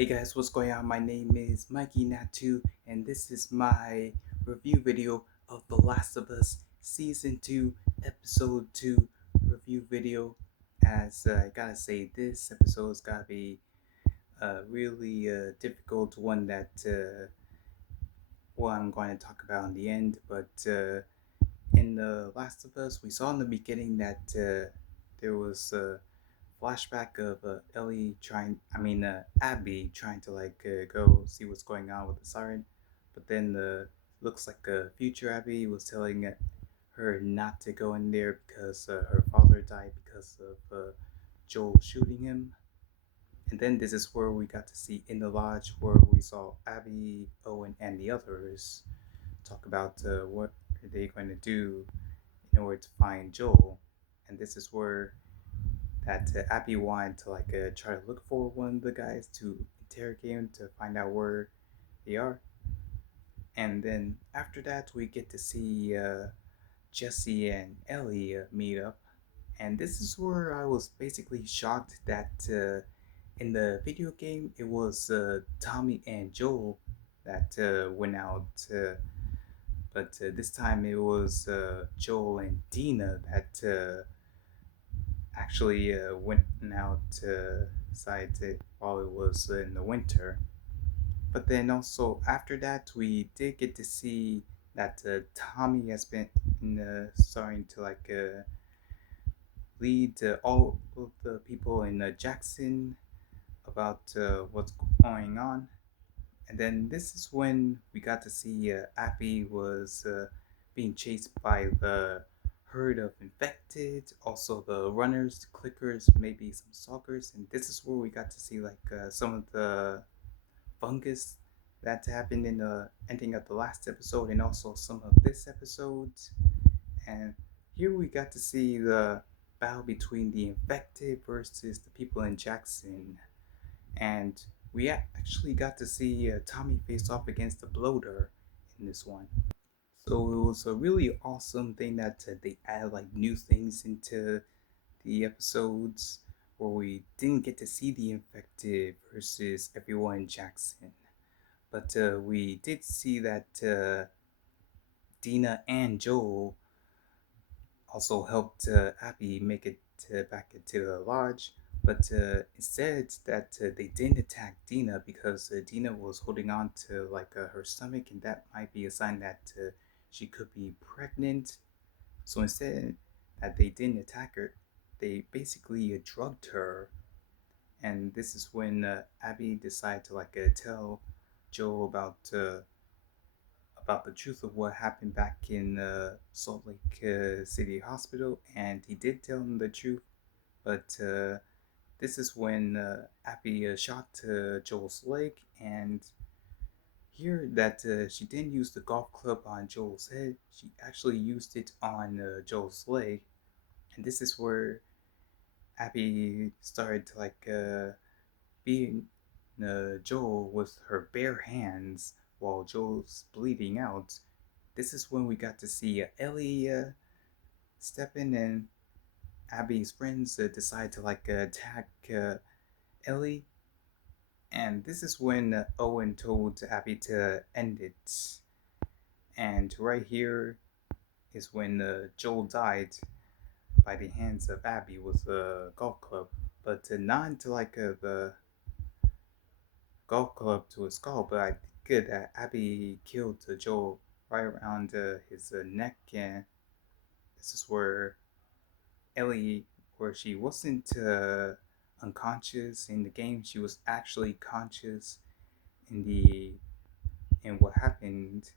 Hey guys, what's going on? My name is Mikey Natu, and this is my review video of The Last of Us Season 2, Episode 2 review video. As I gotta say, this episode's gotta be a really difficult one that I'm going to talk about in the end. But in The Last of Us, we saw in the beginning that there was flashback of Abby trying to go see what's going on with the siren, but then looks like future Abby was telling her not to go in there because her father died because of Joel shooting him. And then this is where we got to see in the lodge where we saw Abby, Owen, and the others talk about what are they going to do in order to find Joel. And this is where that Abby wanted to try to look for one of the guys to interrogate him to find out where they are. And then after that, we get to see Jesse and Ellie meet up. And this is where I was basically shocked that in the video game it was Tommy and Joel that went out, but this time it was Joel and Dina that actually went out side while it was in the winter. But then also after that, we did get to see that Tommy has been starting to lead all of the people in Jackson about what's going on. And then this is when we got to see Abby was being chased by the herd of infected, also the runners, the clickers, maybe some stalkers. And this is where we got to see some of the fungus that happened in the ending of the last episode and also some of this episode. And here we got to see the battle between the infected versus the people in Jackson. And we actually got to see Tommy face off against the bloater in this one. So it was a really awesome thing that they added like new things into the episodes where we didn't get to see the infected versus everyone in Jackson. But we did see that Dina and Joel also helped Abby make it back into the lodge. But instead, that they didn't attack Dina because Dina was holding on to her stomach, and that might be a sign that she could be pregnant. So instead, that they didn't attack her, they basically drugged her. And this is when Abby decided to tell Joel about the truth of what happened back in Salt Lake City Hospital, and he did tell him the truth. But this is when Abby shot Joel's leg, and here that she didn't use the golf club on Joel's head, she actually used it on Joel's leg, and this is where Abby started to beating Joel with her bare hands while Joel's bleeding out. This is when we got to see Ellie step in, and Abby's friends decide to attack Ellie. And this is when Owen told Abby to end it. And right here is when Joel died by the hands of Abby with a golf club, but not into the golf club to his skull. But I think that Abby killed Joel right around his neck, and this is where Ellie, where she wasn't unconscious in the game, she was actually conscious in the in what happened,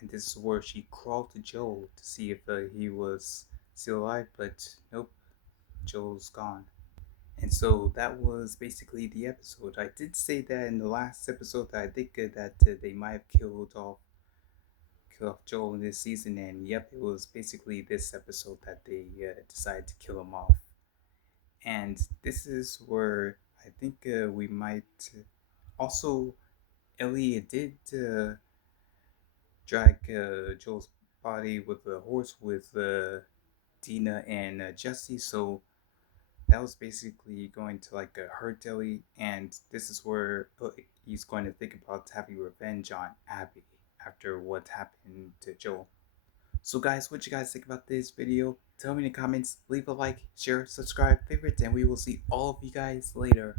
and this is where she crawled to Joel to see if he was still alive, but nope, Joel's gone. And so that was basically the episode. I did say that in the last episode that I think that they might have kill off Joel in this season, and yep, it was basically this episode that they decided to kill him off. And this is where I think we might also Ellie did drag Joel's body with the horse with Dina and Jesse. So that was basically going to like hurt Dilly, and this is where he's going to think about having revenge on Abby after what happened to Joel. So guys, what you guys think about this video? Tell me in the comments, leave a like, share, subscribe, favorite, and we will see all of you guys later.